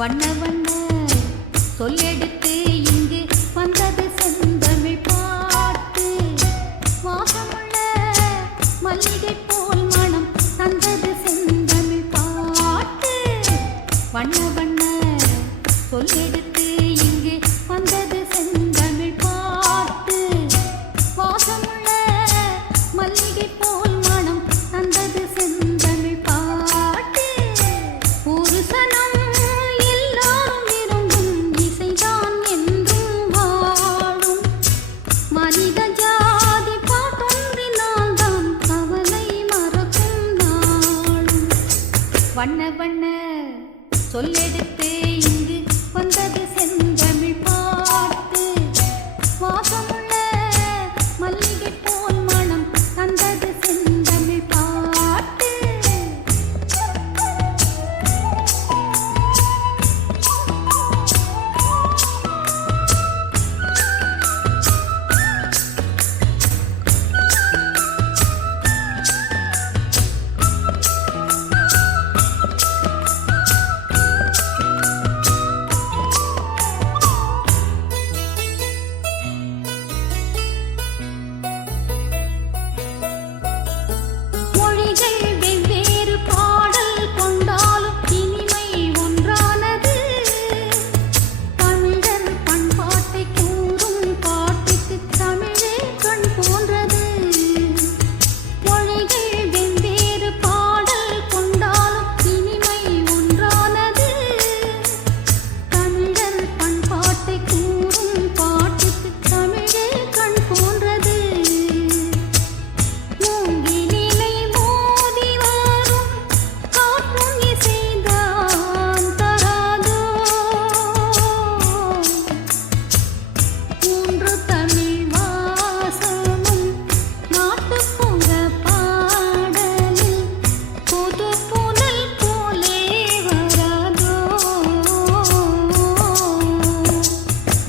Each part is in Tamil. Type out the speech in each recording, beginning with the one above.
வண்ண வண்ண சொல்லெடுத்து இங்கு வந்தது செந்தமிழ் பாட்டு. வாசமுள்ள மல்லிகை போல் மனம் தந்தது செந்தமிழ் பாட்டு. வண்ண வண்ண சொல்லெடுத்து இங்கு வந்தது செந்தமிழ் பாட்டு. வாசமுள்ள மல்லிகை போல் மனம் தந்தது செந்தமிழ் பாட்டு. ஒரு சனம் வண்ண வண்ண சொல்லெடுத்து இங்கு வந்தது செந்தமிழ் பாட்டு. வாசமுள்ள மல்லிகை போல் மனம் தந்தது செந்தமிழ் பாட்டு.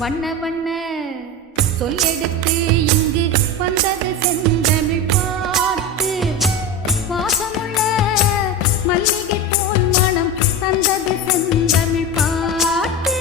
வண்ண வண்ண சொல்லெடுத்து இங்கு வந்தது செந்தமிழ் பாட்டு. வாசமுள்ள மல்லிகை போல் மனம் தந்தது செந்தமிழ் பாட்டு.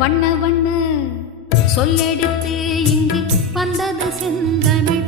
வண்ண வண்ண சொல்லெடுத்து இங்கு வந்தது செந்தமிழ்